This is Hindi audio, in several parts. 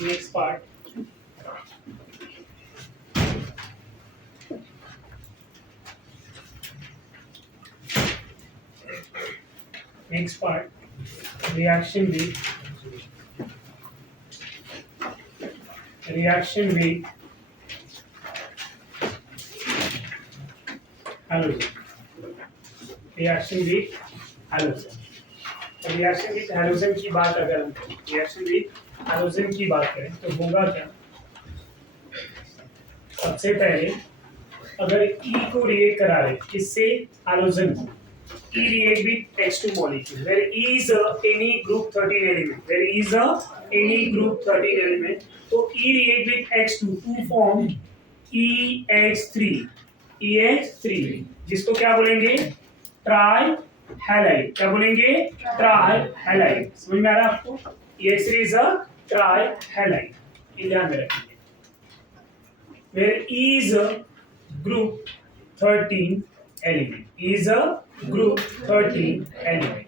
next part. Next part, reaction weight. Reaction weight halogen. Reaction weight halogen. Reaction with halogen की बात अगर हम करें, रिएक्शन विद हैलोजन की बात करें तो होगा क्या? सबसे पहले अगर E को रिएक्ट करा रहे किससे? हैलोजन को. E react with H2 molecule where E is any group 13 element. Where E is any group 13 element. तो E react with H2 to form EH3. EH3 जिसको क्या बोलेंगे? Try halide. क्या बोलेंगे? Try halide. समझ में आ रहा है आपको? EH3 is a try halide. ये ध्यान में रखिए. Where E is a group 13 element. E is a group 13 element.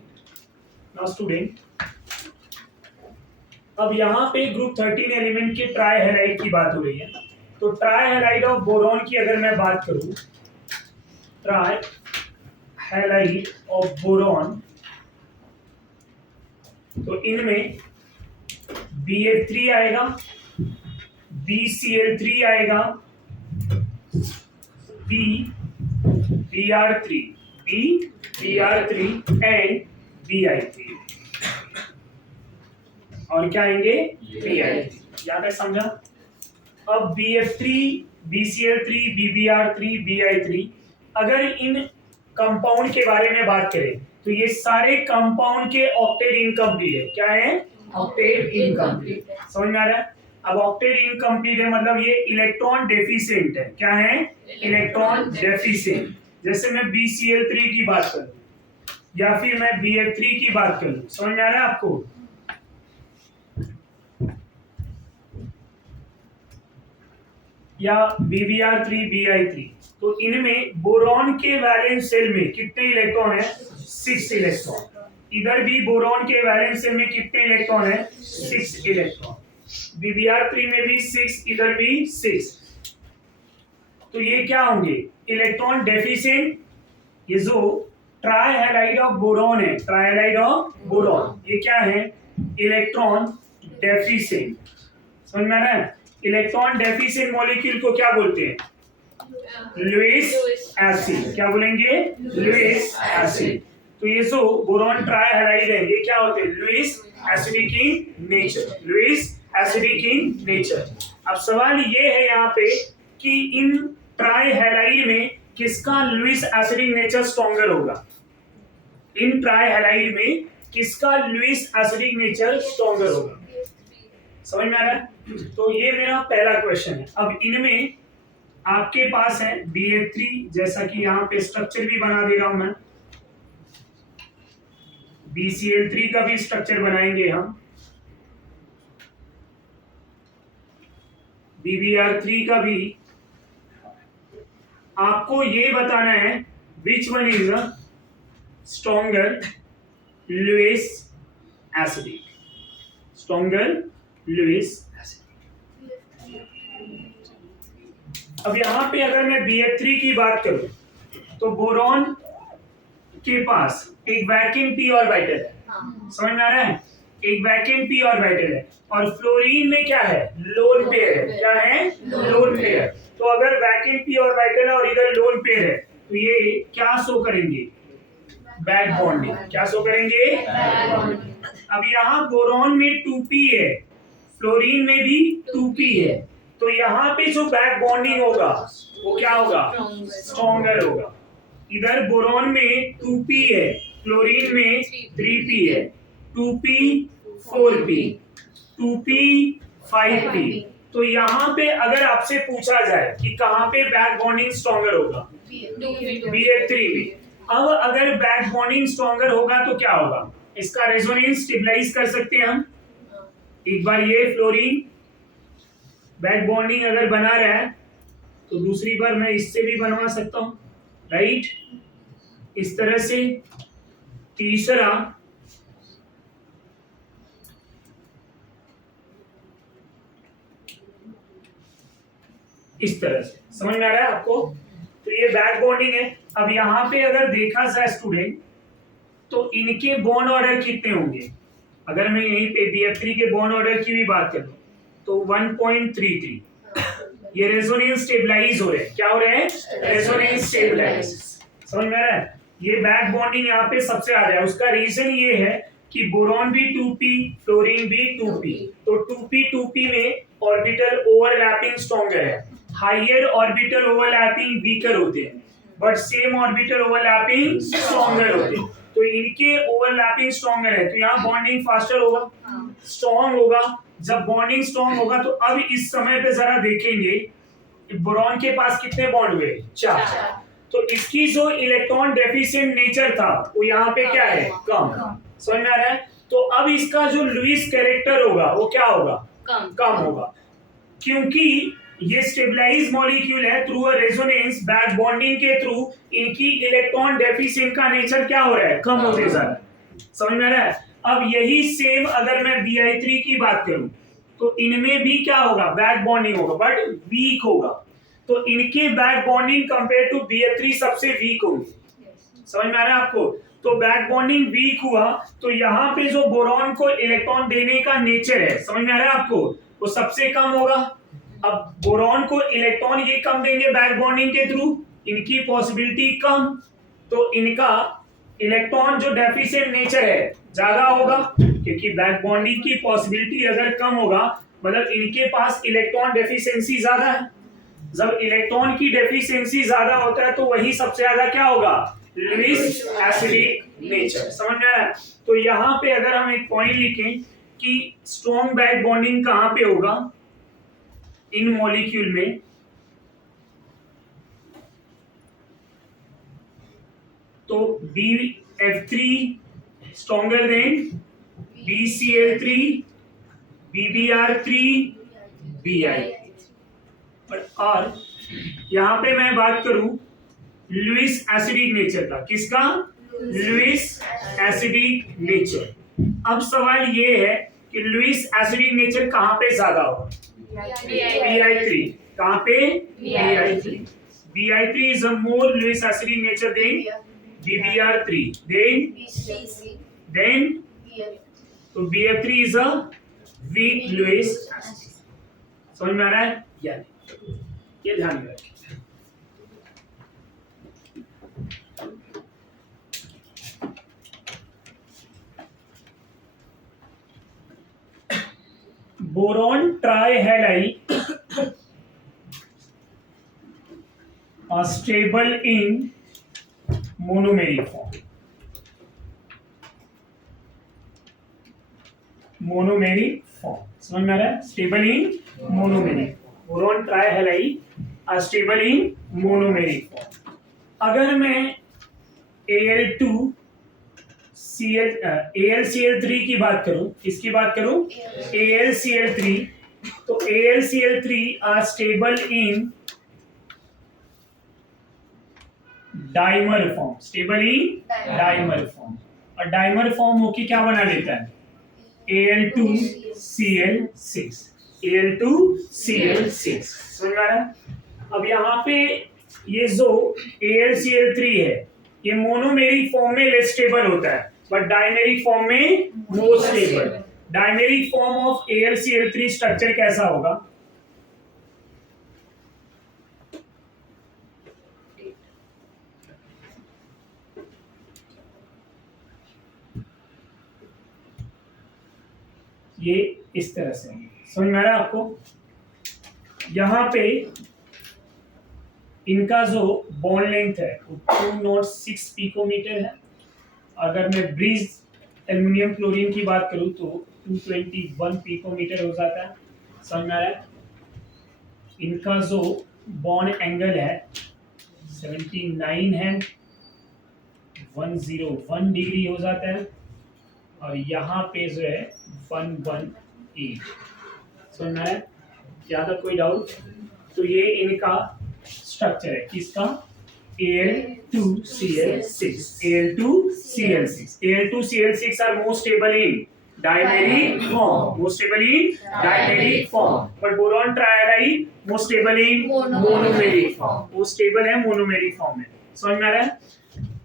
Now student, अब यहाँ पे ग्रुप 13 एलिमेंट के ट्राई हैलाइड की बात हो रही है. तो ट्राई हैलाइड ऑफ बोरॉन की अगर मैं बात करूं, ट्राई हैलाइड ऑफ बोरॉन, तो इनमें BF3 आएगा, BCl3 आएगा, BR3 एंड BI3. और क्या आएंगे? BI3. याद है? समझा? अब BF3, BCl3, BBr3, BI3, अगर इन कंपाउंड के बारे में बात करें तो ये सारे कंपाउंड के ऑक्टेट इनकम्प्लीट है. क्या है? Octet incomplete. समझ में आ रहा है? अब ऑक्टेट इनकम्प्लीट है मतलब ये इलेक्ट्रॉन डेफिशिएंट है. क्या है? Electron deficient. जैसे मैं BCl3 की बात करूं या फिर मैं BF3 की बात करूं. समझ में आ रहा है आपको? या BBr3, BI3, तो इनमें बोरॉन के वैलेंस सेल में कितने इलेक्ट्रॉन है? 6 इलेक्ट्रॉन. इधर भी बोरॉन के वैलेंस सेल में कितने इलेक्ट्रॉन है? 6 इलेक्ट्रॉन. BBr3 में भी 6, इधर भी 6. तो ये क्या होंगे? Electron deficient. ये जो ट्राई हैलाइड ऑफ बोरॉन है, ट्राई हैलाइड ऑफ बोरॉन, ये क्या है? Electron deficient. समझ में आ रहा है? इलेक्ट्रॉन डेफिशिएंट मॉलिक्यूल को क्या बोलते हैं? Lewis acid. क्या बोलेंगे? Lewis acid. तो ये जो बोरॉन ट्राई हैलाइड है ये क्या होते हैं? Lewis acidic in nature. Lewis acidic in nature. अब सवाल ये है यहाँ पे कि इन ट्राई हैलाइड में किसका लुईस एसिडिक नेचर स्ट्रॉन्गर होगा? इन ट्राई हैलाइड में किसका लुईस एसिडिक नेचर स्ट्रॉन्गर होगा? समझ में आ रहा है? तो ये मेरा पहला क्वेश्चन है. अब इनमें आपके पास है BF3, जैसा कि यहाँ पे स्ट्रक्चर भी बना दे रहा हूं मैं. BCl3 का भी स्ट्रक्चर बनाएंगे हम, BBr3 का भी. आपको ये बताना है which one is a stronger Lewis acidic. Stronger Lewis acidic. अब यहां पे अगर मैं BF3 की बात करूं तो बोरॉन के पास एक वैकेंट p ऑर्बिटल है. समझ में आ रहा है? एक वैकेंट p ऑर्बिटल है. और फ्लोरीन में क्या है? लोन पेयर है. क्या है? Lone pair. तो अगर वैकेंट p ऑर्बिटल है और इधर लोन पेयर है तो ये क्या शो करेंगे? Back bonding. क्या शो करेंगे? अब यहाँ बोरॉन में 2p है, फ्लोरीन में भी 2p है. तो यहाँ पे जो बैक बॉन्डिंग होगा वो क्या होगा? स्ट्रॉन्गर होगा. इधर बोरॉन में 2p है, फ्लोरीन में 3p है. 2p 4p, 2p 5p. तो यहाँ पे अगर आपसे पूछा जाए कि कहाँ पे बैक बॉन्डिंग स्ट्रॉन्गर होगा? BF3 में. अब अगर बैक बॉन्डिंग स्ट्रॉन्गर होगा तो क्या होगा? इसका रेजोनेंस स्टेबलाइज कर सकते हैं हम. एक बार ये फ्लोरीन बैक बॉन्डिंग अगर बना रहा है तो दूसरी बार मैं इससे भी बनवा सकता हूं. राइट? इस तरह से. तीसरा इस तरह से, समझ में आ रहा है आपको? तो ये बैक बॉन्डिंग है। अब यहाँ पे अगर देखा जाए स्टूडेंट, तो इनके बॉन्ड ऑर्डर कितने होंगे? अगर मैं यहीं पे BF3 के बॉन्ड ऑर्डर की भी बात करूं तो 1.33। ये रेजोनेंस स्टेबलाइज हो रहे हैं। क्या हो रहे हैं? Resonance stabilize. समझ में आ रहा है? ये बैक बॉन्डिंग यहाँ पे सबसे आ रहा है। उसका रीजन ये है कि बोरॉन भी 2p, फ्लोरीन भी 2p, तो 2p में ऑर्बिटल ओवरलैपिंग स्ट्रॉन्गर है, हायर ऑर्बिटल ओवरलैपिंग वीकर होते हैं, but same orbital overlapping stronger होते हैं। तो इनके ओवरलैपिंग स्ट्रॉन्गर है, तो यहाँ बॉन्डिंग फास्टर होगा, स्ट्रॉन्ग होगा। जब बॉन्डिंग स्ट्रॉन्ग होगा तो अब इस समय पे जरा देखेंगे बोरॉन के पास कितने बॉन्ड हुए? 4। तो इसकी जो इलेक्ट्रॉन डेफिशिएंट नेचर था वो यहाँ पे क्या है? कम। समझ में आ रहा है? तो अब इसका जो लुईस कैरेक्टर होगा वो क्या होगा? कम होगा, क्योंकि ये स्टेबलाइज मॉलिक्यूल है। Through a resonance back bonding के थ्रू इनकी इलेक्ट्रॉन डेफिशिएंट का नेचर क्या हो रहा है? कम होते जा रहा है। समझ में आ रहा है? अब यही सेम अगर मैं Bi3 की बात करूं तो इनमें भी क्या होगा? बैक बॉन्डिंग होगा, बट वीक होगा। तो इनके back bonding compare to BF3 सबसे वीक होगी। समझ में आ रहा है आपको? तो बैक बॉन्डिंग वीक हुआ तो यहाँ पे जो बोरॉन को इलेक्ट्रॉन देने का नेचर है, समझ में आ रहा है आपको, वो सबसे कम होगा। अब बोरॉन को इलेक्ट्रॉन ये कम देंगे बैक बॉन्डिंग के थ्रू, इनकी पॉसिबिलिटी कम, तो इनका इलेक्ट्रॉन जो डेफिशिएंट नेचर है ज्यादा होगा, क्योंकि बैक बॉन्डिंग की पॉसिबिलिटी अगर कम होगा मतलब इनके पास इलेक्ट्रॉन डेफिशिएंसी ज्यादा है। जब इलेक्ट्रॉन की डेफिशिएंसी ज्यादा होता है तो वही सबसे ज्यादा क्या होगा? Lewis acidic nature. समझ में आ रहा है? तो यहाँ पे अगर हम एक पॉइंट लिखें कि स्ट्रॉन्ग बैक बॉन्डिंग कहाँ पे होगा इन मॉलिक्यूल में, तो BF3 stronger than BCl3, BBr3, Bi। और यहां पे मैं बात करूं लुईस एसिडिक नेचर का, किसका? Lewis acidic nature. अब सवाल ये है कि लुईस एसिडिक नेचर कहां पे ज्यादा होगा? Bi3। कहां पे? Bi3। Bi3 is a more Lewis acidic nature than BBr3, then तो BF3 is a weak Lewis acid। समझ में आ रहा है? ये ध्यान में रखें। Boron trihalide are stable in monomeric form। Monomeric form, समझ में आ रहा है? Stable in monomeric. Boron trihalide are stable in monomeric form. अगर मैं AlCl3 की बात करूं, किसकी बात करूं? AlCl3, तो AlCl3 are stable in dimer form, stable in dimer form. और डाइमर फॉर्म होके क्या बना लेता है? Al2Cl6, Al2Cl6। समझ आ रहा है? अब यहाँ पे ये जो AlCl3 है ये मोनोमेरिक फॉर्म में लेस स्टेबल होता है, बट डाइमेरिक फॉर्म में more stable. Dimeric form of AlCl3 structure कैसा होगा? ये इस तरह से, समझ में आ रहा है आपको? यहाँ पे इनका जो बॉन्ड लेंथ है वो 206 पिकोमीटर है। अगर मैं ब्रिज एल्युमिनियम क्लोरीन की बात करूं तो 221 पिकोमीटर हो जाता है। समझ में आ रहा है? इनका जो बॉन्ड एंगल है 79 है, 101 डिग्री हो जाता है, और यहाँ पे जो है 118। समझ में आ रहा है? ज़्यादा कोई डाउट? तो ये इनका स्ट्रक्चर है, किसका? Al2Cl6। Al2Cl6 are most stable in dimeric form, most stable in dimeric form, but boron trihalide most stable in monomeric form, वो स्टेबल है मोनोमेरिक फॉर्म में। समझ में आ रहा है?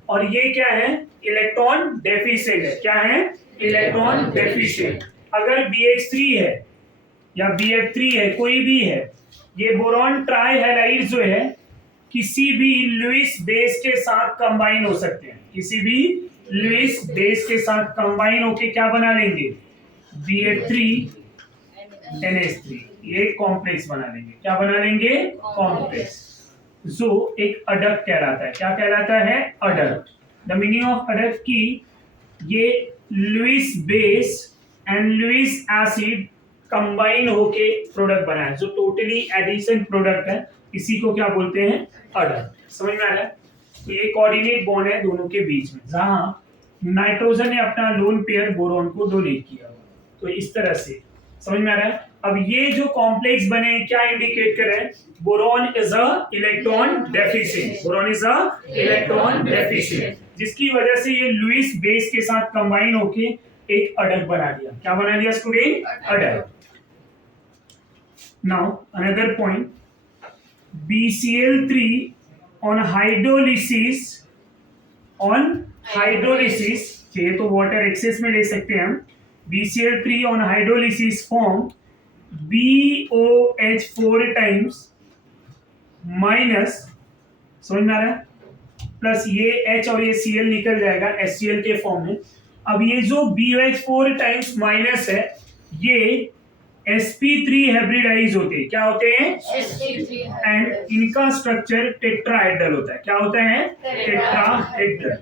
और ये क्या है? इलेक्ट्रॉन डेफिशिएंट है। क्या है? Electron deficient. अगर BH3 है या BF3 है, कोई भी है, ये बोरॉन ट्राइहैलाइड जो है किसी भी लुईस बेस के साथ कंबाइन हो सकते हैं, किसी भी लुईस बेस के साथ कंबाइन होके क्या बना लेंगे? BF3NH3, ये कॉम्प्लेक्स बना लेंगे। क्या बना लेंगे? कॉम्प्लेक्स, जो एक अडक्ट कहलाता है। क्या कहलाता है? Adduct. The meaning of adduct की ये Lewis base and Lewis acid combine होके प्रोडक्ट बना है, जो टोटली एडिशन प्रोडक्ट है, इसी को क्या बोलते हैं? अडक्ट। समझ में आ रहा है? तो ये कोऑर्डिनेट बॉन्ड है दोनों के बीच में, जहां नाइट्रोजन ने अपना लोन पेयर बोरॉन को डोनेट किया। तो इस तरह से समझ में आ रहा है? अब ये जो कॉम्प्लेक्स बने क्या इंडिकेट कर रहे हैं? Boron is a electron deficient, boron is a electron deficient, जिसकी वजह से ये लुईस बेस के साथ कंबाइन होके एक अडक्ट बना दिया। क्या बना दिया student? Adduct. Now another point, BCl3 on hydrolysis, ये तो वाटर एक्सेस में ले सकते हैं हम। BCl3 on hydrolysis form BOH4 times minus, समझ में आ रहा है? प्लस ये H और ये Cl निकल जाएगा HCl के फॉर्म में। अब ये जो BOH4 टाइम्स माइनस है, ये sp3 हाइब्रिडाइज होते हैं। क्या होते हैं? एंड इनका स्ट्रक्चर टेट्राहेड्रल होता है। क्या होता है? Tetrahedral.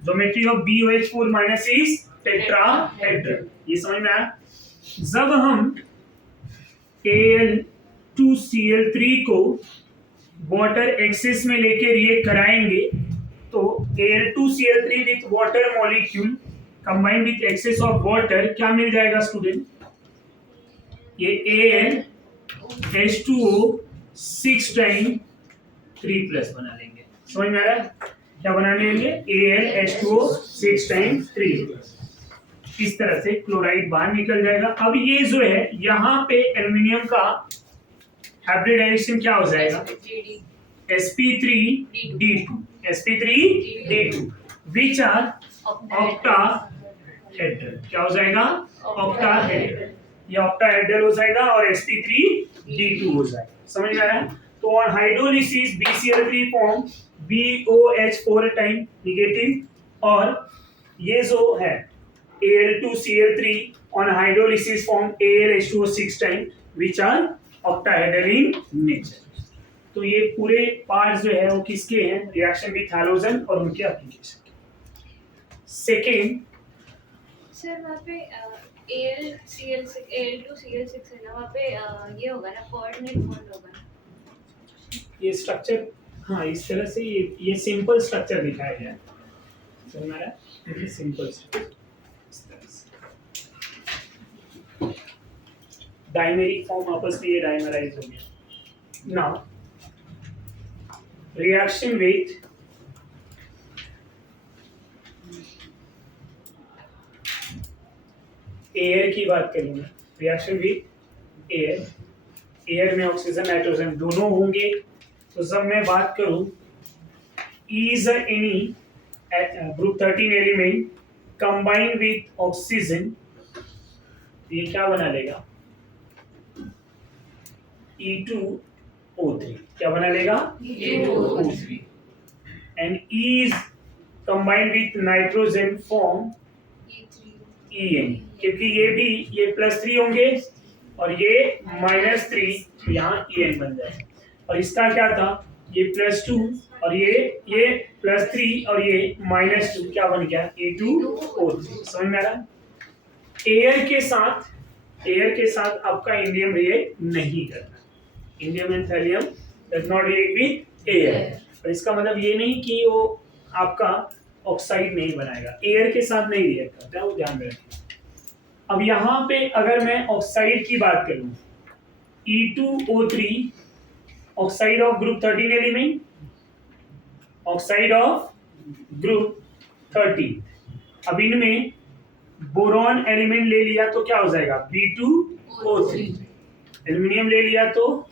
Geometry of BOH4 minus is tetrahedral. ये समझ में आया? जब हम Al2Cl3 को वाटर एक्सेस में लेके रिएक्ट कराएंगे, तो Al2Cl3 with water molecule combined with access of water क्या मिल जाएगा स्टूडेंट? ये Al H2O 6 टाइम 3+ बना लेंगे। समझ में आ रहा है? क्या बना लेंगे? Al H2O 6 time 3+। इस तरह से क्लोराइड बाहर निकल जाएगा। अब ये जो है यहाँ पे एल्युमिनियम का हाइब्रिडाइजेशन क्या हो जाएगा? sp3d2, sp3d2 which are octahedral। क्या हो जाएगा? octahedral। ये ऑक्टाहेड्रल हो जाएगा और sp3d2 हो जाएगा। समझ में आ रहा है? तो on hydrolysis BCl3 form BOH4 time negative, और ये जो है Al2Cl3 on hydrolysis form AlH2O 6 time which are octahedral in nature। तो ये पूरे पार्ट जो है वो किसके हैं? रिएक्शन विथ हैलोजन और उनके एप्लीकेशन। सेकेंड सर वहाँ पे Al2Cl6 है ना, वहाँ पे ये होगा ना, कोऑर्डिनेट बॉन्ड होगा ना। ये स्ट्रक्चर, हाँ इस तरह से ये सिंपल स्ट्रक्चर दिखाया गया है। समझ में आ रहा है? ये सिंपल स्ट्रक्चर इस तरह से डायमेरिक फॉर्म आपस में ये डायमराइज हो गया। नाउ रिएक्शन विथ एयर की बात करेंगे। रिएक्शन विथ एयर, एयर में ऑक्सीजन नाइट्रोजन दोनों होंगे। तो जब मैं बात करूं is any group 13 element combine with oxygen, ये क्या बना लेगा? E2O3। क्या बना लेगा? E2O3। And is combined with nitrogen form En, क्योंकि ये भी ये +3 होंगे और ये -3, यहाँ En बन जाएगा। और इसका क्या था? ये +2 और ये +3 और ये -2, क्या बन गया? E2O3। समझ में आ रहा है? एयर के साथ आपका इंडियम रिएक्ट नहीं करता। Indium and thallium does not react with air. और इसका मतलब ये नहीं कि वो आपका ऑक्साइड नहीं बनाएगा, एयर के साथ नहीं रिएक्ट करता है, वो ध्यान में रखिए। अब यहाँ पे अगर मैं ऑक्साइड की बात करूं, E2O3 oxide of group 13 element, oxide of group 13। अब इनमें बोरॉन एलिमेंट ले लिया तो क्या हो जाएगा B2O3, एल्यूमिनियम ले लिया तो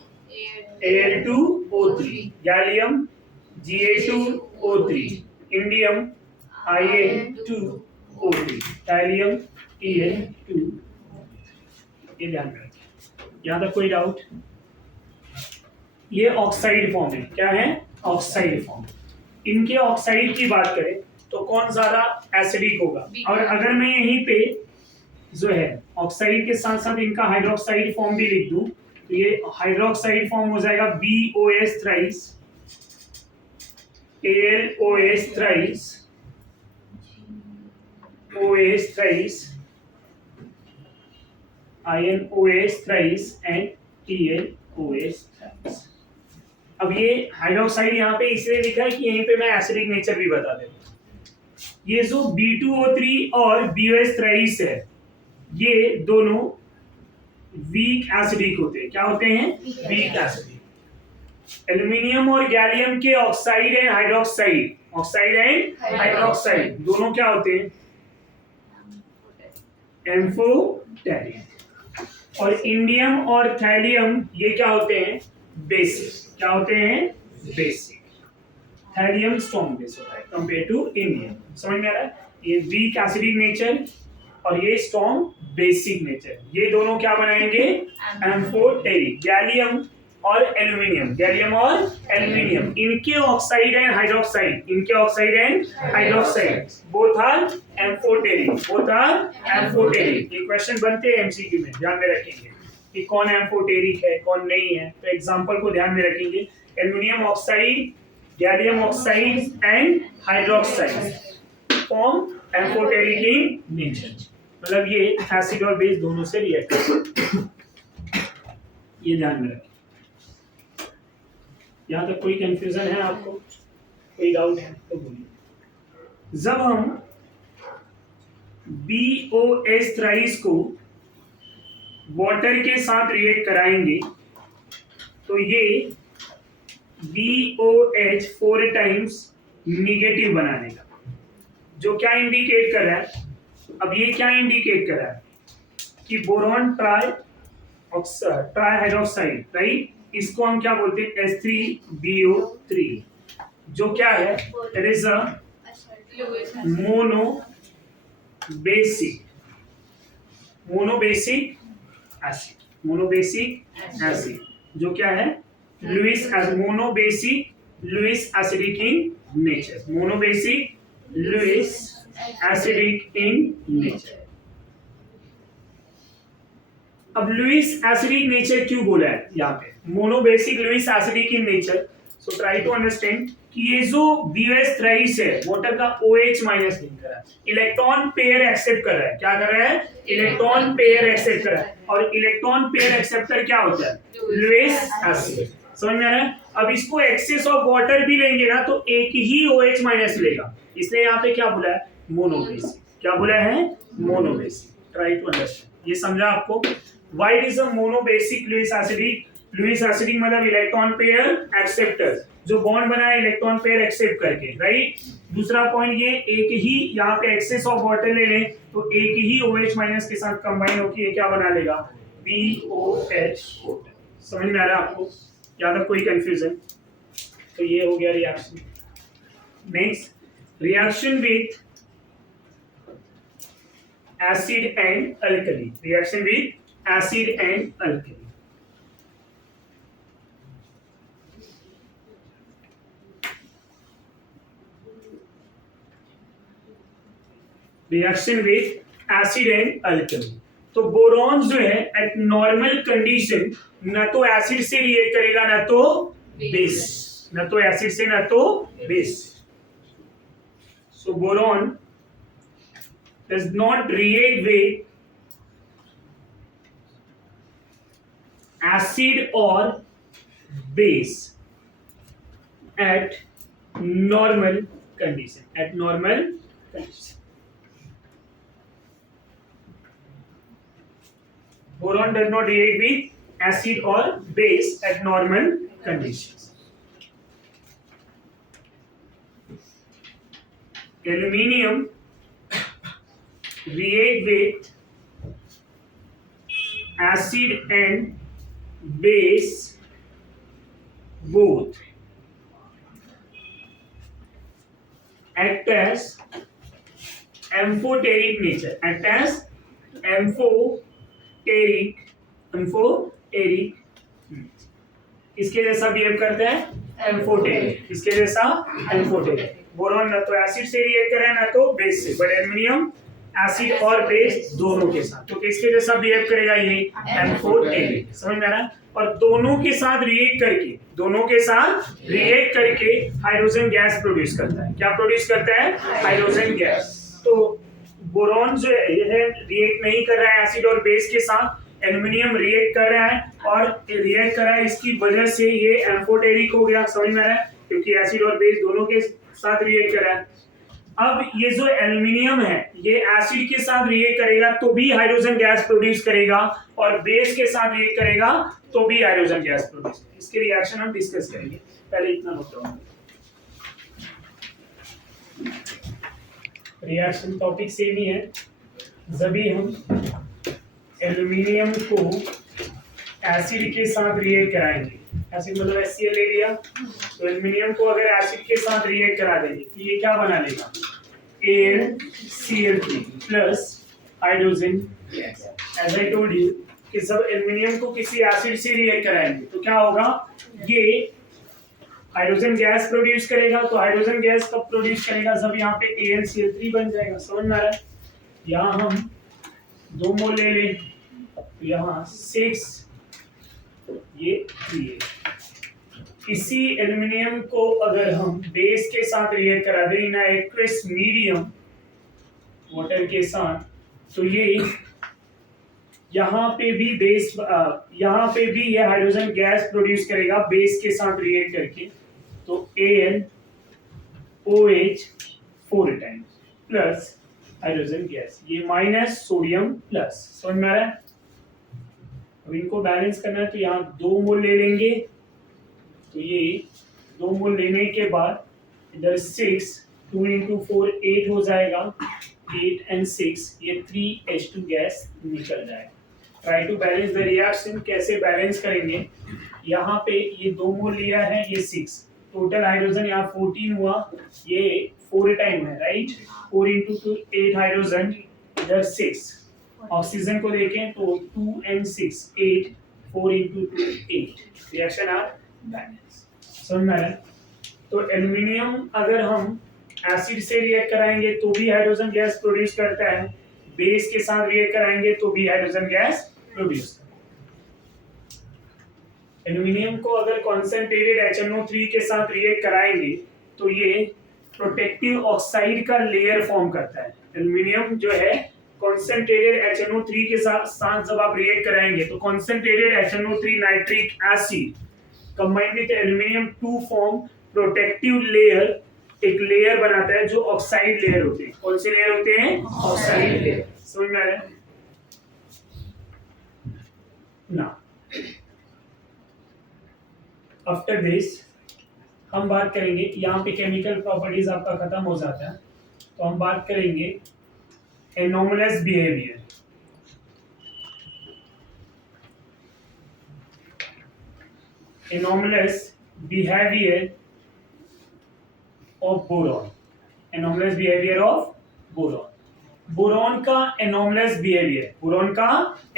Al2O3, gallium Ga2O3, indium Na2O3, टाइलियम Tn2। ये ध्यान में रखें। यहाँ तक कोई डाउट? ये ऑक्साइड फॉर्म है। क्या है? Oxide form. इनके ऑक्साइड की बात करें तो कौन ज्यादा एसिडिक होगा? और अगर मैं यहीं पे जो है ऑक्साइड के साथ साथ इनका हाइड्रोक्साइड फॉर्म भी लिख दूं तो ये हाइड्रोक्साइड फॉर्म हो जाएगा BOS thrice, AlOS thrice, OS thrice, InOS thrice and TnOS thrice. अब ये हाइड्रोक्साइड यहाँ पे इसलिए लिखा है कि यहीं पे मैं एसिडिक नेचर भी बता देता हूँ। ये जो B2O3 और BOS थ्राइस है ये दोनों वीक एसिडिक होते हैं। क्या होते हैं? Weak acidic. एल्यूमिनियम और गैलियम के oxide and hydroxide, oxide and hydroxide दोनों क्या होते हैं? एम्फोटेरिक। और इंडियम और थैलियम ये क्या होते हैं? बेसिक। क्या होते हैं? बेसिक। थैलियम स्ट्रॉन्ग बेस होता है कंपेयर टू इंडियम। समझ में आ रहा है? ये वीक एसिडिक नेचर और ये स्ट्रॉन्ग बेसिक नेचर, ये दोनों क्या बनाएंगे? एम्फोटेरिक। गैलियम और एल्यूमिनियम, गैलियम और एल्यूमिनियम इनके ऑक्साइड एंड हाइड्रोक्साइड, इनके oxide and hydroxide both are amphoteric, both are amphoteric. ये क्वेश्चन बनते हैं एमसीक्यू में, ध्यान में रखेंगे कि कौन एम्फोटेरिक है कौन नहीं है। तो एग्जांपल को ध्यान में रखेंगे, aluminium oxide, gallium oxide and hydroxide form amphoteric in nature. मतलब ये एसिड और बेस दोनों से रिएक्ट करते हैं, ये ध्यान में रखें। यहाँ तक कोई कंफ्यूजन है आपको? कोई डाउट है तो बोलिए। जब हम BOS थ्राइस को वाटर के साथ रिएक्ट कराएंगे तो ये BOH 4 टाइम्स निगेटिव बना देगा, जो क्या इंडिकेट कर रहा है? अब ये क्या इंडिकेट कर रहा है कि बोरॉन ट्राई हाइड्रोक्साइड, राइट, इसको हम क्या बोलते हैं? H3BO3, जो क्या है? It is a monobasic acid, जो क्या है? Monobasic Lewis acidic in nature, monobasic Lewis acidic in nature. अब लुईस एसिडिक नेचर क्यों बोला है यहाँ पे? Monobasic Lewis acidic in nature. So try to understand कि ये जो BOS थ्राइस है वाटर का OH माइनस लिंक कर रहा है, इलेक्ट्रॉन पेयर एक्सेप्ट कर रहा है। क्या कर रहा है? इलेक्ट्रॉन पेयर एक्सेप्ट कर रहा है। और इलेक्ट्रॉन पेयर एक्सेप्टर क्या होता है? Lewis acid. समझ में आ रहा है? अब इसको एक्सेस ऑफ वाटर भी लेंगे ना तो एक ही OH माइनस लेगा, इसलिए यहाँ पे क्या बोला है? मोनोबेसिक। क्या बोला है? मोनोबेसिक। Try to understand. ये समझा आपको? Why it is a monobasic Lewis acidic? Lewis acidic मतलब इलेक्ट्रॉन पेयर एक्सेप्टर, जो बॉन्ड बना है इलेक्ट्रॉन पेयर एक्सेप्ट करके, राइट। दूसरा पॉइंट ये एक ही यहाँ पे एक्सेस ऑफ वाटर ले लें तो एक ही OH माइनस के साथ कंबाइन होकर ये क्या बना लेगा? BOH। समझ में आ रहा है आपको? यहाँ तक कोई कंफ्यूजन? तो ये हो गया reaction. Next, reaction with acid and alkali. Reaction with acid and alkali. Reaction with acid and alkali. तो बोरॉन जो है एट नॉर्मल कंडीशन न तो एसिड से रिएक्ट करेगा न तो बेस, न तो एसिड से न तो base. So boron does not react with acid or base at normal condition. At normal condition, boron does not react with acid or base at normal conditions. Aluminium react with acid and base both act as amphoteric nature, act as amphoteric इसके जैसा बिहेव करते हैं एम्फोटेरिक, इसके जैसा एम्फोटेरिक। बोरॉन ना तो एसिड से रिएक्ट कर रहा है ना तो बेस से, बट एल्युमिनियम एसिड और बेस दोनों के साथ, तो किसके जैसा बिहेव करेगा ये एम्फोटेरिक। समझ में आ रहा है? और दोनों के साथ रिएक्ट करके हाइड्रोजन गैस प्रोड्यूस करता है। क्या प्रोड्यूस करता है? Hydrogen gas. तो बोरॉन जो है ये रिएक्ट नहीं कर रहा है एसिड और बेस के साथ, एल्युमिनियम रिएक्ट कर रहा है और रिएक्ट कर रहा है, इसकी वजह से ये एम्फोटेरिक हो गया। समझ में आ रहा है? क्योंकि एसिड और बेस दोनों के साथ रिएक्ट कर रहा है। अब ये जो एल्युमिनियम है ये एसिड के साथ रिएक्ट करेगा तो भी हाइड्रोजन गैस प्रोड्यूस करेगा, और बेस के साथ रिएक्ट करेगा तो भी हाइड्रोजन गैस प्रोड्यूस करेगा। इसके रिएक्शन हम डिस्कस करेंगे, पहले इतना नोट करो। रिएक्शन टॉपिक सेम ही है। जब भी हम एल्युमिनियम को एसिड के साथ रिएक्ट कराएंगे, एसिड मतलब HCl ले लिया, तो एल्युमिनियम को अगर एसिड के साथ रिएक्ट करा देंगे तो ये क्या बना लेगा? AlCl3 plus hydrogen gas. As I told you कि जब एल्युमिनियम को किसी एसिड से रिएक्ट कराएंगे तो क्या होगा? ये हाइड्रोजन गैस प्रोड्यूस करेगा। तो हाइड्रोजन गैस कब प्रोड्यूस करेगा? जब यहाँ पे AlCl3 बन जाएगा। समझ में आ रहा है? यहाँ हम 2 मोल ले लें, तो यहाँ 6 ये 3। इसी एल्युमिनियम को अगर हम बेस के साथ रिएक्ट करा दें इन एक्वस मीडियम वाटर के साथ, तो ये यहाँ पे भी यहाँ पे भी ये हाइड्रोजन गैस प्रोड्यूस करेगा बेस के साथ रिएक्ट करके। तो AnOH 4 times plus hydrogen gas, ये माइनस सोडियम प्लस। समझ में आ रहा है? अब इनको बैलेंस करना है तो यहाँ 2 मोल ले लेंगे, तो ये 2 मोल लेने के बाद इधर 6 2 into 4 8 हो जाएगा, 8 and 6 ये 3H2 गैस निकल जाएगा। Try to balance the reaction. कैसे बैलेंस करेंगे? यहाँ पे ये 2 मोल लिया है, ये 6, टोटल हाइड्रोजन यहाँ 14 हुआ, ये 4 टाइम है, राइट? 4 into 2 8 हाइड्रोजन, इधर 6। ऑक्सीजन को देखें तो 2 and 6 8, 4 into 2 8। Reaction are balance. समझ में आया? तो एल्युमिनियम अगर हम एसिड से रिएक्ट कराएंगे तो भी हाइड्रोजन गैस प्रोड्यूस करता है, बेस के साथ रिएक्ट कराएंगे तो भी हाइड्रोजन गैस प्रोड्यूस करता है। एल्युमिनियम को अगर कॉन्सेंट्रेटेड HNO3 के साथ रिएक्ट कराएंगे तो ये प्रोटेक्टिव ऑक्साइड का लेयर फॉर्म करता है। एल्युमिनियम जो है कॉन्सेंट्रेटेड HNO3 के साथ जब आप रिएक्ट कराएंगे तो concentrated HNO3 nitric acid combined with aluminium to form protective layer, एक लेयर बनाता है जो ऑक्साइड लेयर होते हैं। कौन से लेयर होते हैं? Oxide layer. समझ में आ रहा है ना? आफ्टर दिस हम बात करेंगे, यहाँ पे केमिकल प्रॉपर्टीज आपका खत्म हो जाता है, तो हम बात करेंगे anomalous behaviour. Anomalous behavior of boron. Anomalous behavior of boron. Boron का anomalous behavior. बोरॉन का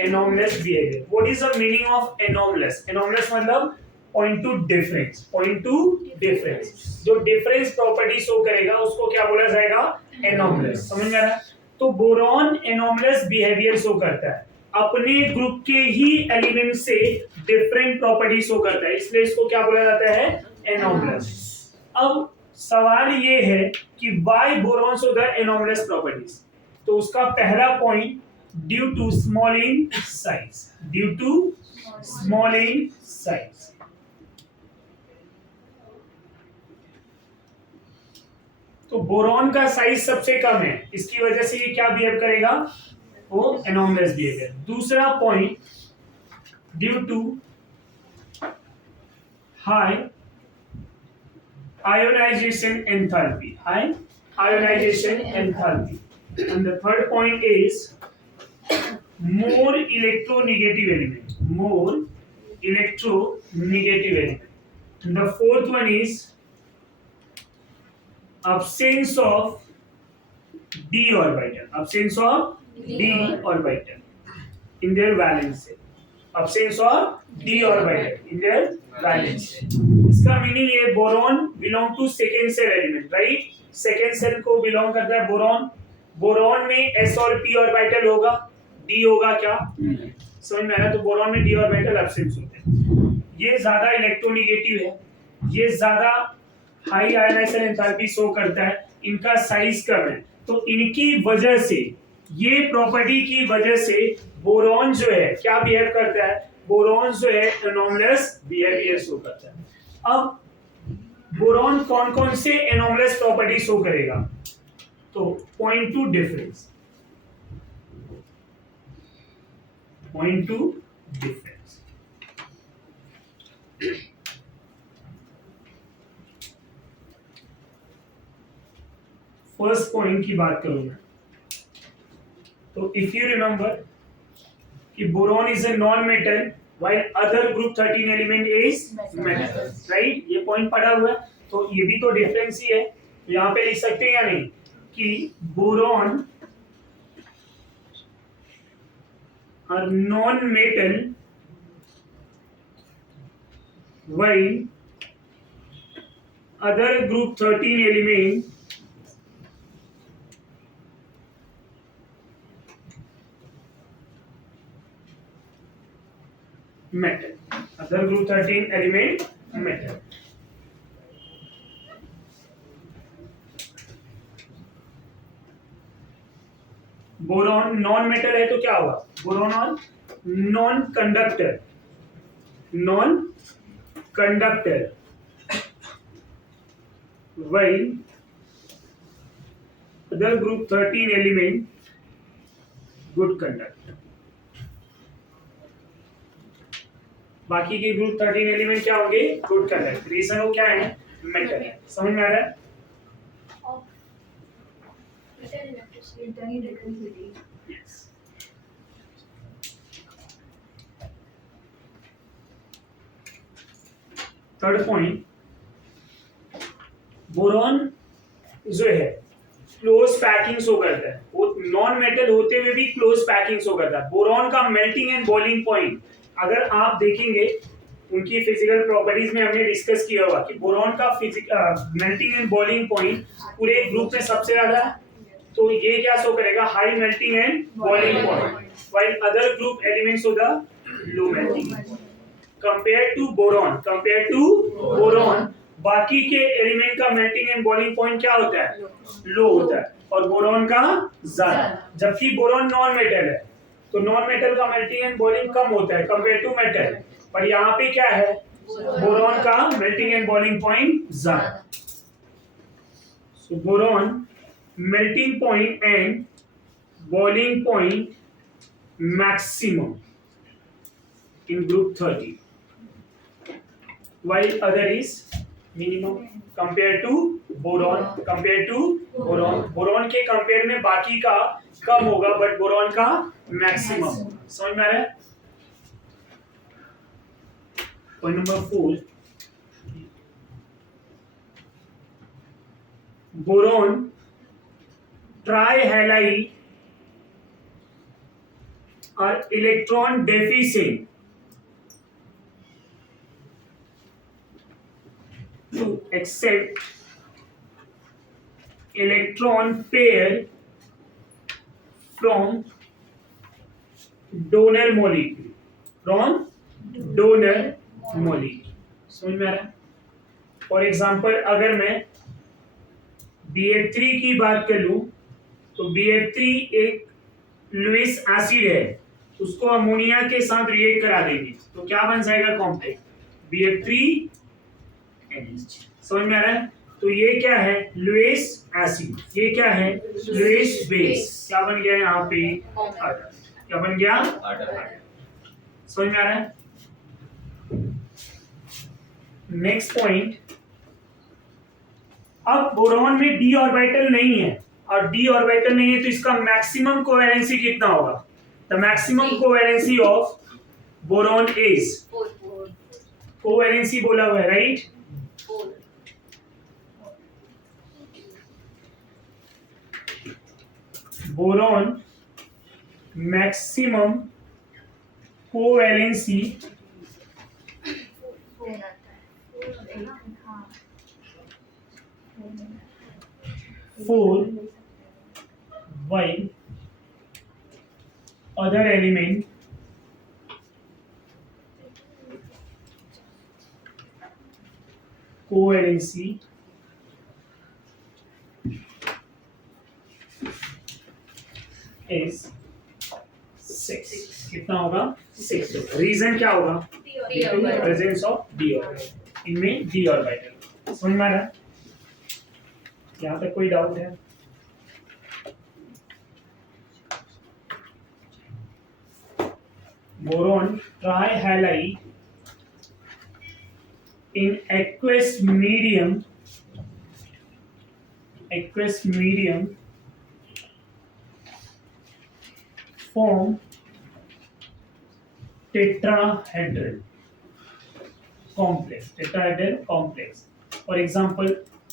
anomalous behavior. What is the meaning of anomalous? Anomalous मतलब point to difference. Point to difference. जो difference property show करेगा उसको क्या बोला जाएगा? Anomalous. समझ में आ रहा है? तो बोरॉन anomalous behavior show करता है, अपने ग्रुप के ही एलिमेंट से डिफरेंट प्रॉपर्टी शो करता है, इसलिए इसको क्या बोला जाता है? एनोमलस। अब सवाल ये है कि why boron show the anomalous properties. तो उसका पहला point, due to small in size. Due to small in size. तो बोरॉन का साइज सबसे कम है, इसकी वजह से ये क्या बिहेव करेगा? वो एनोमलस बिहेवियर। दूसरा point, due to high ionisation enthalpy. High ionisation enthalpy. And the third point is more electronegative element. More electronegative element. And the fourth one is absence of d orbital. Absence of d orbital in their valence shell. Absence of d orbital in their valence shell. इसका मीनिंग ये boron belong to second shell element, right? Second shell को बिलोंग करता है बोरॉन. बोरॉन में s और p ऑर्बिटल होगा, d होगा क्या? समझ में आया? तो बोरॉन में d ऑर्बिटल एब्सेंस होते हैं. ये ज्यादा इलेक्ट्रोनेगेटिव है, ये ज्यादा हाई आयनाइजेशन एंथैल्पी शो करता है, इनका साइज कम है, तो इनकी वजह से, ये प्रॉपर्टी की वजह से बोरॉन जो है क्या बिहेव करता है? बोरॉन जो है एनोमलस बिहेवियर शो करता है. अब बोरॉन कौन कौन से एनोमलस प्रॉपर्टी शो करेगा? तो point two difference. Point two difference. First point की बात करूं मैं, तो इफ यू रिमेंबर कि boron is a non metal while other group 13 element is metal, right? ये पॉइंट पढ़ा हुआ है, तो ये भी तो डिफरेंस ही है. तो यहाँ पे लिख सकते हैं या नहीं कि boron are non-metal while other group 13 element metal. Other group 13 element metal. Boron non metal है तो क्या होगा? बोरॉन और non conductor. Non conductor while other group 13 element good conductor. बाकी के ग्रुप 13 एलिमेंट क्या होंगे? Good conductor. रीजन वो क्या है? मेटल है. समझ में आ रहा है? Yes. थर्ड पॉइंट, बोरॉन जो है क्लोज पैकिंग शो करता है. वो नॉन मेटल होते हुए भी क्लोज पैकिंग शो करता है. बोरॉन का मेल्टिंग एंड बॉइलिंग पॉइंट अगर आप देखेंगे, उनकी फिजिकल प्रॉपर्टीज में हमने डिस्कस किया होगा कि बोरॉन का मेल्टिंग एंड बॉइलिंग पॉइंट पूरे ग्रुप में सबसे ज्यादा है. तो ये क्या शो करेगा? High melting and boiling point, while other group elements होगा low melting compare to boron. बाकी के एलिमेंट का मेल्टिंग एंड बॉइलिंग पॉइंट क्या होता है? लो होता है, और बोरॉन का ज्यादा. जबकि बोरॉन नॉन मेटल है, तो नॉन मेटल का मेल्टिंग एंड बॉइलिंग कम होता है कंपेयर टू मेटल. पर यहाँ पे क्या है? बोरॉन का मेल्टिंग एंड बॉइलिंग पॉइंट ज्यादा. सो boron melting point and boiling point maximum in group 30, while other is minimum compared to boron. Boron के कंपेयर में बाकी का कम होगा, बट बोरॉन का मैक्सिमम होगा. समझ में आ रहा है? Point number 4, boron trihalide are electron deficient to accept electron pair from donor molecule. समझ में आ रहा है? फॉर एग्जाम्पल अगर मैं BF3 की बात कर लूं, तो BF3 एक लुईस एसिड है, उसको अमोनिया के साथ रिएक्ट करा देंगे तो क्या बन जाएगा? Complex BF3NH. समझ में आ रहा है? तो ये क्या है? Lewis acid. ये क्या है? Lewis base. क्या बन गया यहाँ पे? क्या बन गया? समझ में आ रहा है? नेक्स्ट पॉइंट, अब बोरॉन में d ऑर्बिटल नहीं है, और d ऑर्बिटल नहीं है तो इसका मैक्सिमम कोवेलेंसी कितना होगा? The maximum covalency of boron is 4 covalency बोला हुआ है, right? 4 boron maximum covalency 4 while other element covalency is 6. कितना होगा? 6. रीजन क्या होगा? प्रेजेंस ऑफ d ऑर्बिटल, इनमें d ऑर्बिटल। समझ में आ रहा है? यहाँ तक कोई डाउट है? Boron trihalide in aqueous medium form tetrahedral complex। For example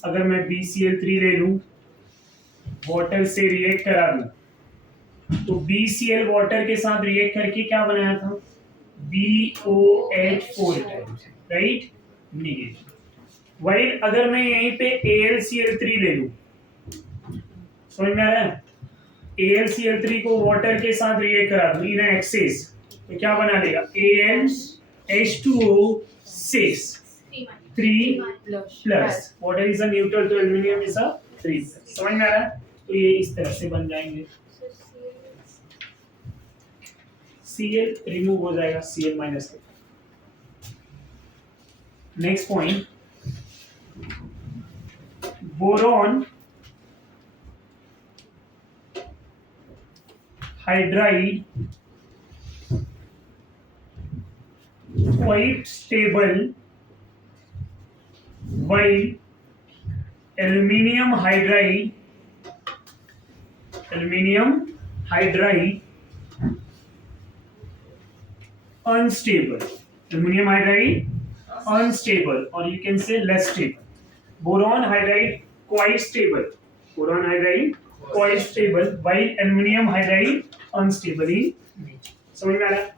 अगर मैं BCl3 ले लूं, वाटर से रिएक्ट करा दूं, तो BCl वाटर के साथ रिएक्ट करके क्या बनाया था? BOH4 right, negative. वही अगर मैं यहीं पे AlCl3 ले लूं, समझ में आ रहा है? AlCl3 को वाटर के साथ रिएक्ट करा दूं इन एक्सेस, तो क्या बना देगा? AnH2O6 3 plus, water is a neutral तो एल्युमिनियम इज अ 3 प्लस। समझ में आ रहा है? तो ये इस तरह से बन जाएंगे। Cl रिमूव हो जाएगा, Cl minus. Next point, boron hydride quite stable while aluminium hydride unstable, aluminium hydride unstable, or you can say less stable. Boron hydride quite stable, while aluminium hydride unstable in nature। समझ में आ रहा है?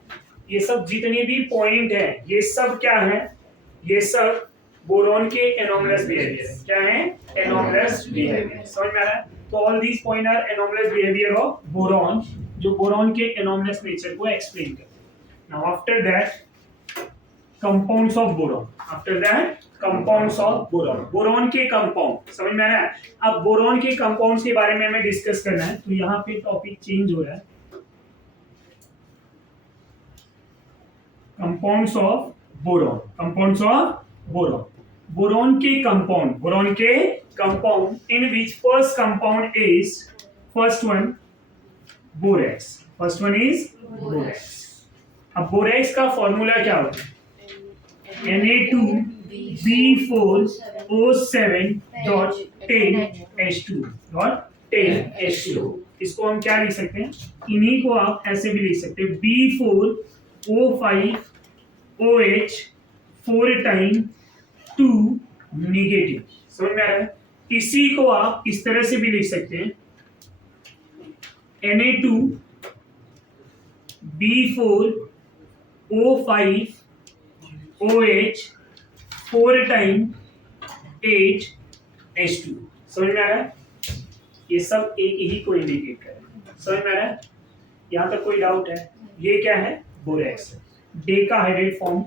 ये सब जितने भी पॉइंट है, ये सब क्या है? ये सब बोरॉन के एनोमलस बिहेवियर है। क्या है? Anomalous behaviour. समझ में आ रहा है? तो all these point are anomalous behaviour of boron, जो बोरॉन के एनोमलस नेचर को एक्सप्लेन करते हैं। Now after that compounds of boron, boron के कंपाउंड। समझ में आ रहा है? अब बोरॉन के कंपाउंड्स के बारे में हमें डिस्कस करना है, तो यहाँ पे टॉपिक चेंज हो रहा है। कंपाउंड्स ऑफ बोरॉन, बोरॉन के compound in which first compound is first one borax. अब बोरेक्स का फॉर्मूला क्या होता है? Na2B4O7.10H2। इसको हम क्या लिख सकते हैं? इन्हीं को आप ऐसे भी लिख सकते हैं, B4O5OH4 टाइम 2 नेगेटिव। समझ में आ रहा है? इसी को आप इस तरह से भी लिख सकते हैं, Na2B4O5OH4 टाइम 8H2। समझ में आ रहा है? ये सब एक ही को इंडिकेट कर रहे हैं। समझ में आ रहा है? यहाँ तक कोई डाउट है? ये क्या है? Borax, decahydrate form,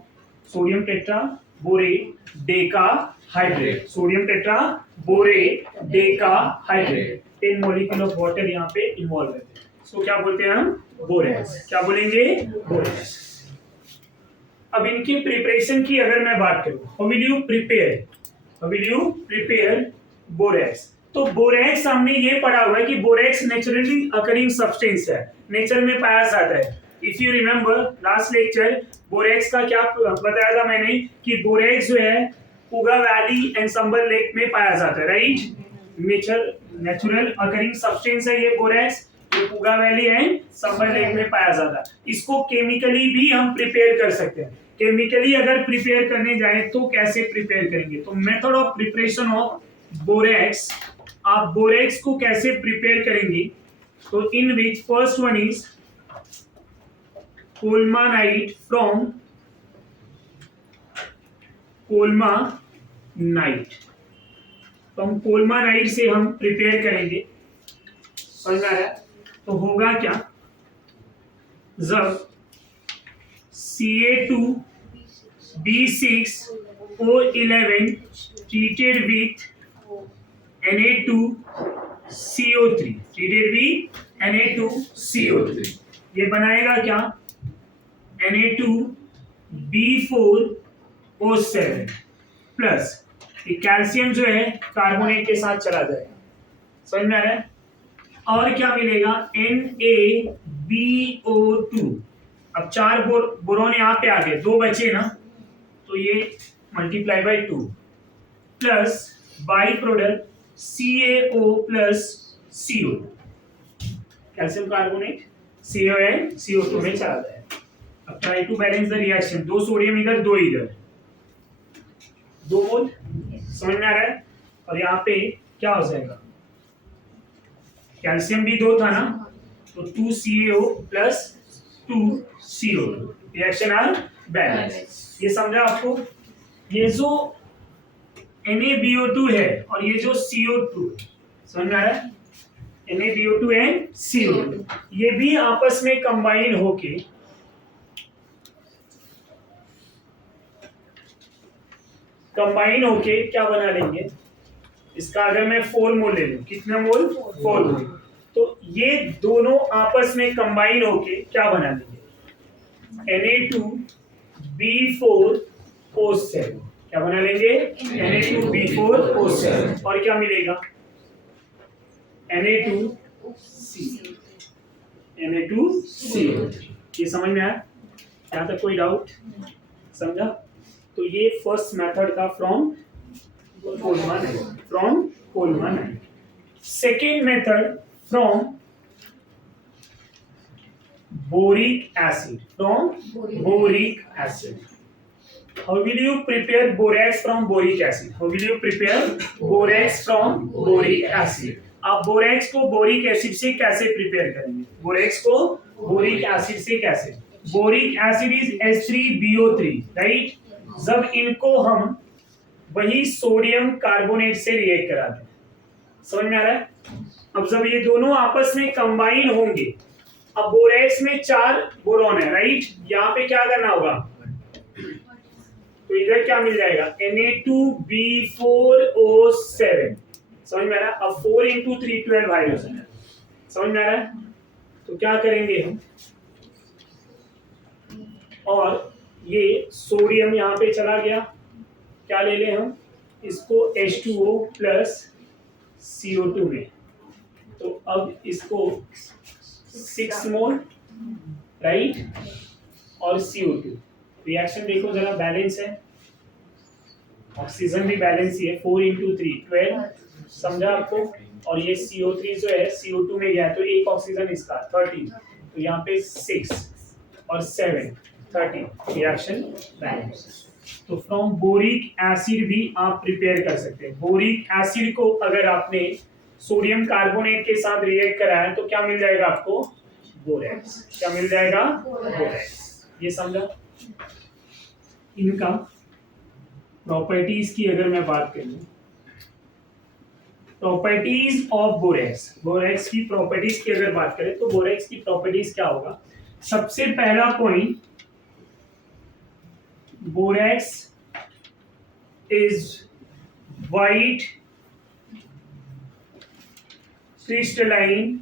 sodium tetra borate decahydrate, 10 molecule of water यहाँ पे इन्वॉल्व है। इसको क्या बोलते हैं हम? बोरेक्स। क्या बोलेंगे? बोरेक्स। अब इनकी प्रिपरेशन की अगर मैं बात करूं, how will you prepare borax? तो बोरेक्स हमने ये पढ़ा हुआ है कि बोरेक्स नेचुरली अकरिंग सब्सटेंस है, नेचर में पाया जाता है। If you remember last lecture, borax का क्या बताया था मैंने कि बोरेक्स जो है उगा वैली एंड संबल लेक में पाया जाता है, राइट? नेचुरल अकरिंग सब्सटेंस है ये बोरेक्स, जो पुगा वैली एंड संबर लेक में पाया जाता है। इसको केमिकली भी हम प्रिपेयर कर सकते हैं। केमिकली अगर प्रिपेयर करने जाए तो कैसे प्रिपेयर करेंगे? तो method of preparation of borax, आप बोरेक्स को कैसे प्रिपेयर करेंगे? तो इन which first one is कोलमानाइट from कोलमानाइट। तो हम कोलमानाइट से हम प्रिपेयर करेंगे, समझ में आ रहा है? तो होगा क्या, जब Ca2B6O11 treated with Na2CO3, treated with Na2CO3, ये बनाएगा क्या? Na2B4O7 प्लस ये कैल्शियम जो है कार्बोनेट के साथ चला जाएगा, समझ में आ रहा है? और क्या मिलेगा? NaBO2। अब 4 बोरोन यहाँ पे आ गए, 2 बचे ना, तो ये multiply by 2 plus byproduct CaO plus CO, calcium carbonate CO and CO2 में चला जाएगा। अब try to balance the reaction, 2 sodium इधर 2 इधर, 2 मोल, समझ में आ रहा है? और यहाँ पे क्या हो जाएगा? कैल्शियम भी 2 था ना, तो 2CaO plus 2CO2, reaction are balance. ये समझा आपको? ये जो NaBO2 है और ये जो CO2, समझ में आ रहा है? NaBO2 एंड CO2 ये भी आपस में कंबाइन होके क्या बना लेंगे? इसका अगर मैं 4 मोल ले लूं, कितना मोल? 4 मोल, तो ये दोनों आपस में कंबाइन होके क्या बना लेंगे? Na2B4O7, क्या बना लेंगे? Na2B4O7, और क्या मिलेगा? Na2CO3। ये समझ में आया? यहाँ तक कोई डाउट? समझा? तो ये फर्स्ट मेथड था from colemanite. Second method from boric acid, How will you prepare borax from boric acid? आप बोरेक्स को बोरिक एसिड से कैसे प्रिपेयर करेंगे? Boric acid is H3BO3, right? जब इनको हम वही सोडियम कार्बोनेट से रिएक्ट कराते हैं, समझ में आ रहा है? अब जब ये दोनों आपस में कंबाइन होंगे, अब बोरेक्स में 4 बोरॉन है, राइट? यहाँ पे क्या करना होगा? तो इधर क्या मिल जाएगा? Na2B4O7, समझ में आ रहा है? अब 4 into 3 12 हाइड्रोजन है, समझ में आ रहा है? तो क्या करेंगे हम, और ये सोडियम यहाँ पे चला गया, क्या ले लें हम? इसको H2O प्लस CO2 में, तो अब इसको 6 मोल, राइट? और CO2, रिएक्शन देखो जरा, बैलेंस है, ऑक्सीजन भी बैलेंस ही है, 4 into 3 12, समझा आपको? और ये CO3 जो है CO2 में गया, तो एक ऑक्सीजन इसका 13, तो यहाँ पे 6 और 7 13, रिएक्शन बैलेंस। तो फ्रॉम बोरिक एसिड भी आप प्रिपेयर कर सकते हैं। बोरिक एसिड को अगर आपने सोडियम कार्बोनेट के साथ रिएक्ट कराया तो क्या मिल जाएगा आपको? बोरेक्स। क्या मिल जाएगा? बोरेक्स। ये समझा? इनका प्रॉपर्टीज की अगर मैं बात करूं, प्रॉपर्टीज ऑफ बोरेक्स की प्रॉपर्टीज की अगर बात करें तो बोरेक्स की प्रॉपर्टीज क्या होगा? सबसे पहला point, borax is white crystalline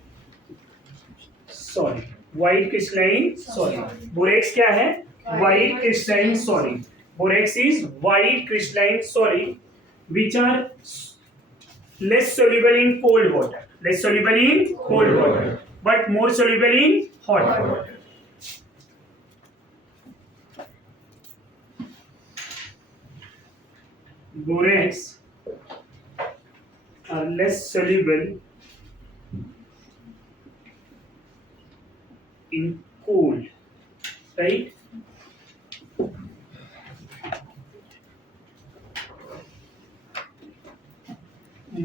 solid. White crystalline solid. Borax क्या है? White crystalline solid. Borax is white crystalline solid which are less soluble in cold water, but more soluble in hot water. Borax are less soluble in cold, right?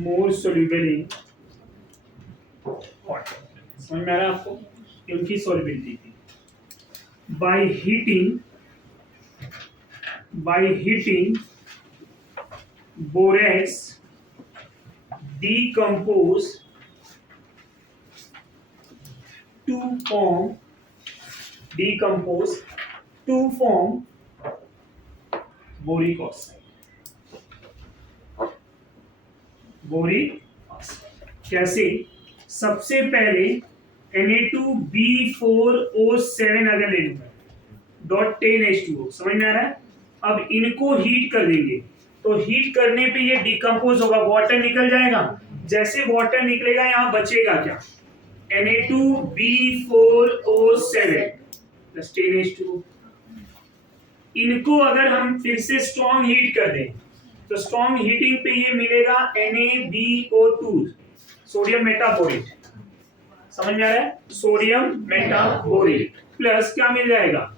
More soluble in hot. समझ में आ रहा है आपको? उनकी solubility थी. By heating, borax decompose to form boric oxide. कैसे? सबसे पहले Na2B4O7 अगर ले लूंगा .10H2O, समझ में आ रहा है? अब इनको हीट कर देंगे, तो हीट करने पे ये डिकम्पोज होगा, वाटर निकल जाएगा. जैसे वाटर निकलेगा यहाँ बचेगा क्या? Na2B4O7 plus 10H2O. इनको अगर हम फिर से स्ट्रॉन्ग हीट कर दें, तो स्ट्रॉन्ग हीटिंग पे ये मिलेगा NaBO2, सोडियम मेटाबोरेट. समझ में आ रहा है? सोडियम मेटाबोरेट प्लस क्या मिल जाएगा?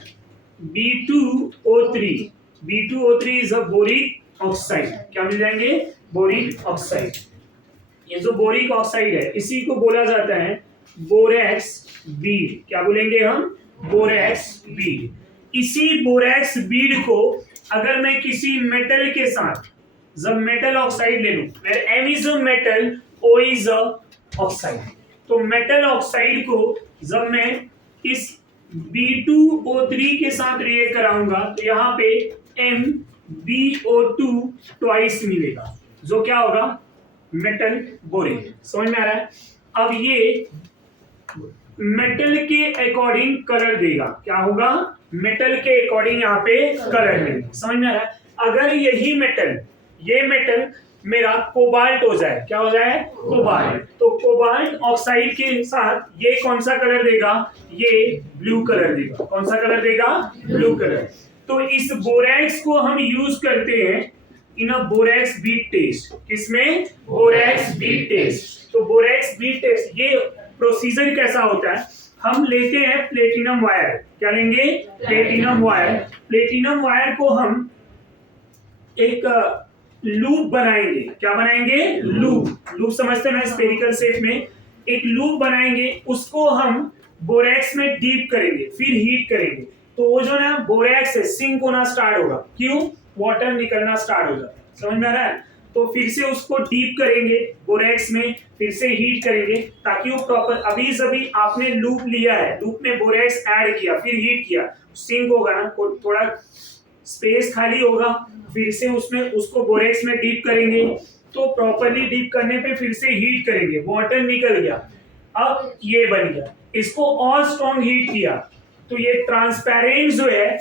B2O3 is a boric oxide. क्या मिल जाएंगे? Boric oxide. ये जो बोरिक ऑक्साइड है इसी को बोला जाता है बोरेक्स बीड. क्या बोलेंगे हम? Borax bead. इसी बोरेक्स बीड को अगर मैं किसी मेटल के साथ जब मेटल ऑक्साइड ले लूं, where M is a metal, O is a oxide, तो मेटल ऑक्साइड को जब मैं इस B2O3 के साथ रिएक्ट कराऊंगा तो यहाँ पे MbO2 ट्वाइस मिलेगा, जो क्या होगा? Metal borate. समझ में आ रहा है? अब ये मेटल के अकॉर्डिंग कलर देगा. क्या होगा? मेटल के अकॉर्डिंग यहाँ पे कलर मिलेगा. समझ में आ रहा है? अगर यही मेटल, ये मेटल मेरा कोबाल्ट हो जाए, क्या हो जाए? कोबाल्ट. तो कोबाल्ट ऑक्साइड के साथ ये कौन सा कलर देगा? ये ब्लू कलर देगा. कौन सा कलर देगा? Blue colour. तो इस बोरेक्स को हम यूज करते हैं in a borax bead test. किसमें? Borax bead test. तो बोरेक्स बीट टेस्ट ये प्रोसीजर कैसा होता है? हम लेते हैं प्लेटिनम वायर. क्या लेंगे? Platinum wire. प्लेटिनम वायर को हम एक लूप बनाएंगे. क्या बनाएंगे? लूप समझते हैं ना? स्फेरिकल शेप में एक लूप बनाएंगे, उसको हम बोरेक्स में डीप करेंगे, फिर हीट करेंगे. तो वो जो ना बोरेक्स है सिंक होना स्टार्ट होगा. क्यों? वाटर निकलना स्टार्ट हो जाता है. समझ में आ रहा है? तो फिर से उसको डीप करेंगे बोरेक्स में, फिर से हीट करेंगे ताकि वो प्रॉपर. अभी आपने लूप लिया है, लूप में बोरेक्स ऐड किया, फिर हीट किया, सिंक होगा ना, थोड़ा स्पेस खाली होगा, फिर से उसमें उसको बोरेक्स में डीप करेंगे, तो प्रॉपर्ली डीप करने पे फिर से हीट करेंगे, वाटर निकल गया, अब ये बन गया. इसको और स्ट्रॉन्ग हीट किया तो ये ट्रांसपेरेंट जो है,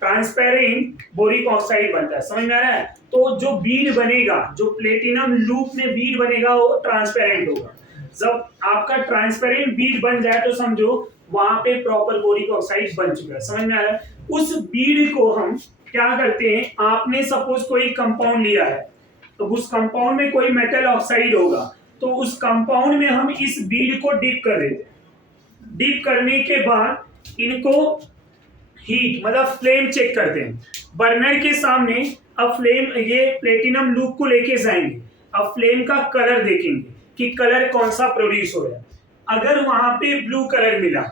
ट्रांसपेरेंट बोरिक ऑक्साइड बनता है. समझ में आ रहा है? तो जो बीड बनेगा, जो प्लेटिनम लूप में बीड बनेगा वो ट्रांसपेरेंट होगा. जब आपका ट्रांसपेरेंट बीड बन जाए तो समझो वहां पे प्रॉपर बोरिक ऑक्साइड बन चुका है. समझ में आ रहा है? उस बीड को हम क्या करते हैं? आपने सपोज कोई कंपाउंड लिया है, तो उस कंपाउंड में कोई मेटल ऑक्साइड होगा, तो उस कंपाउंड में हम इस बीड को डिप कर देते हैं. डिप करने के बाद इनको हीट मतलब फ्लेम चेक करते हैं बर्नर के सामने. अब फ्लेम ये प्लेटिनम लूप को लेके जाएंगे, अब फ्लेम का कलर देखेंगे कि कलर कौन सा प्रोड्यूस हो रहा है. अगर वहां पे ब्लू कलर मिला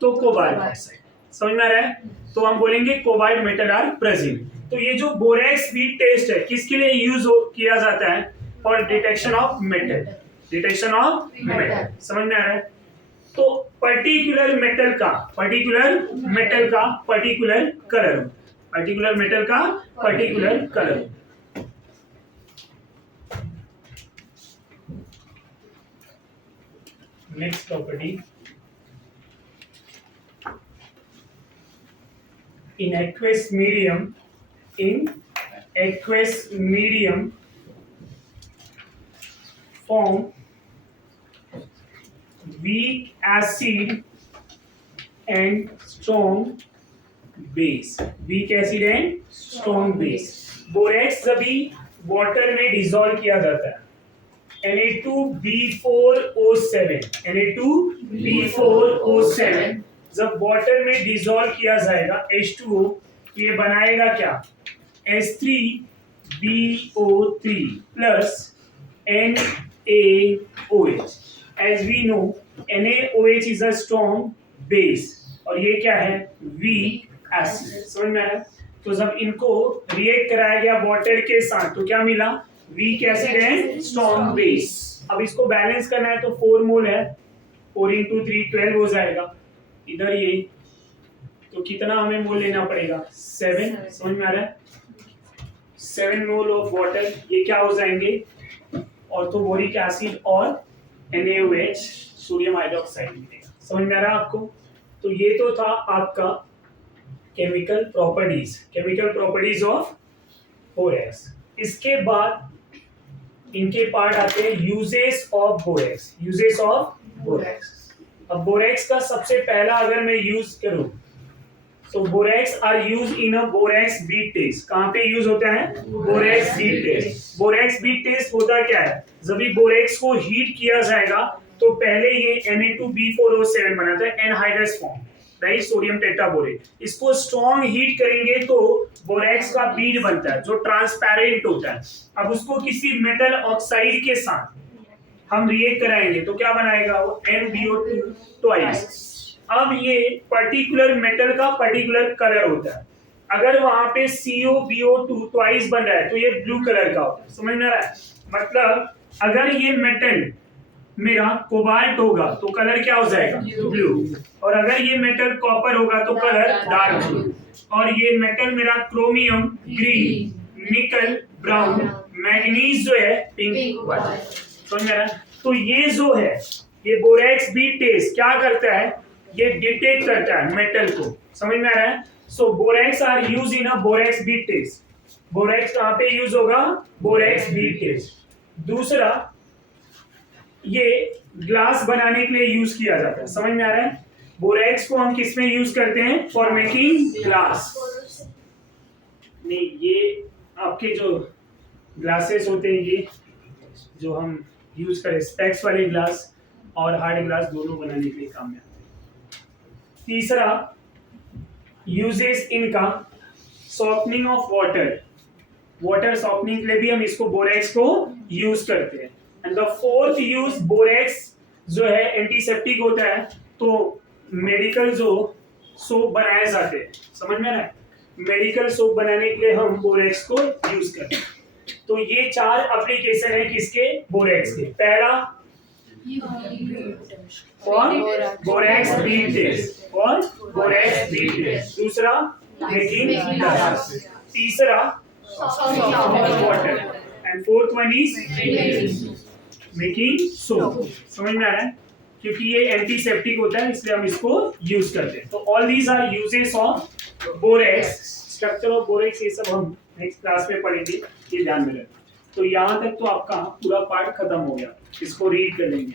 तो कोबाल्ट ऑक्साइड. समझ में आ रहा है? तो हम बोलेंगे कोबाल्ट मेटल आर प्रेजेंट. तो ये जो बोरेक्स बीट टेस्ट है किसके लिए यूज किया जाता है? For detection of metal. Detection of metal. समझ में आ रहा है? तो पर्टिकुलर मेटल का पर्टिकुलर कलर, पर्टिकुलर मेटल का particular colour. Next property, in aqueous medium form weak acid and strong base. weak acid and strong base. Borax सभी वाटर में डिसॉल्व किया जाता है. Na2B4O7 Na2B4O7 जब वाटर में डिसॉल्व किया जाएगा H2O, ये बनाएगा क्या? H3BO3 plus NaOH. As we know, NaOH is a strong base और ये क्या है? weak acid. समझ में आया? तो जब इनको रिएक्ट कराया गया वाटर के साथ तो क्या मिला? Weak acid and strong base. अब इसको बैलेंस करना है तो 4 मोल है, 4 × 3 12 हो जाएगा। इधर ये तो कितना हमें मोल लेना पड़ेगा? 7। समझ में आ रहा है? 7 मोल ऑफ वाटर, ये क्या हो जाएंगे? ऑर्थोबोरिक एसिड और NaOH सोडियम हाइड्रोक्साइड मिलेगा। समझ में आ रहा है आपको? तो ये तो था आपका केमिकल प्रॉपर्टीज ऑफ बोरेक्स। इसके बाद इनके पार्ट आते हैं यूजेस ऑफ बोरेक्स। अब बोरेक्स का सबसे पहला अगर मैं यूज करूं तो borax are use in a borax bead test. कहां पे यूज होता है? Borax bead test. Borax bead test होता क्या है? जब भी बोरेक्स को हीट किया जाएगा तो पहले ये Na2B4O7 बनाता है, anhydrous form, right, sodium tetraborate. इसको स्ट्रॉन्ग हीट करेंगे तो बोरेक्स का बीड बनता है जो ट्रांसपेरेंट होता है। अब उसको किसी मेटल ऑक्साइड के साथ हम रिएक्ट कराएंगे तो क्या बनाएगा वो? NbO2 twice. अब ये पर्टिकुलर मेटल का पर्टिकुलर कलर होता है। अगर वहां पे COBO2 ट्वाइस बन रहा है तो ये ब्लू कलर का होता है। समझ में आ रहा है? मतलब अगर ये मेटल मेरा कोबाल्ट होगा तो कलर क्या हो जाएगा? ब्लू। और अगर ये मेटल कॉपर होगा तो कलर डार्क ब्लू। और ये मेटल मेरा क्रोमियम ग्रीन, निकल ब्राउन, मैग्नीज जो है पिंक वाइट। समझ में आ रहा है? तो ये जो है ये बोरेक्स बीट टेस्ट क्या करता है? ये डिटेक्ट करता है मेटल को। समझ में आ रहा है? So borax are use in a borax bead test. Borax कहां पे यूज होगा? Borax bead test. दूसरा, ये ग्लास बनाने के लिए यूज किया जाता है। समझ में आ रहा है? बोरेक्स को हम किस में यूज करते हैं? For making glass. नहीं, ये आपके जो ग्लासेस होते हैं, ये जो हम यूज करें, स्पेक्स वाले ग्लास और हार्ड ग्लास दोनों बनाने के लिए काम में आते हैं। तीसरा यूजेस इनका सॉफ्टनिंग ऑफ वाटर सॉफ्टनिंग के लिए भी हम इसको बोरेक्स को यूज करते हैं। And the fourth use, borax जो है एंटीसेप्टिक होता है, तो मेडिकल जो सोप बनाए जाते हैं। समझ में आ रहा है? मेडिकल सोप बनाने के लिए हम बोरेक्स को यूज करते हैं। तो ये 4 एप्लीकेशन है किसके? बोरेक्स के। पहला फॉर बोरेक्स बीट टेस्ट, दूसरा मेकिंग ग्लास, तीसरा water, and fourth one is making soap. समझ में आ रहा है? क्योंकि ये एंटीसेप्टिक होता है इसलिए हम इसको यूज करते हैं। तो all these are uses of borax. Structure of borax ये सब हम नेक्स्ट क्लास में पढ़ेंगे, ये ध्यान में रखें। तो यहाँ तक तो आपका पूरा पार्ट खत्म हो गया, इसको रीड कर लेंगे।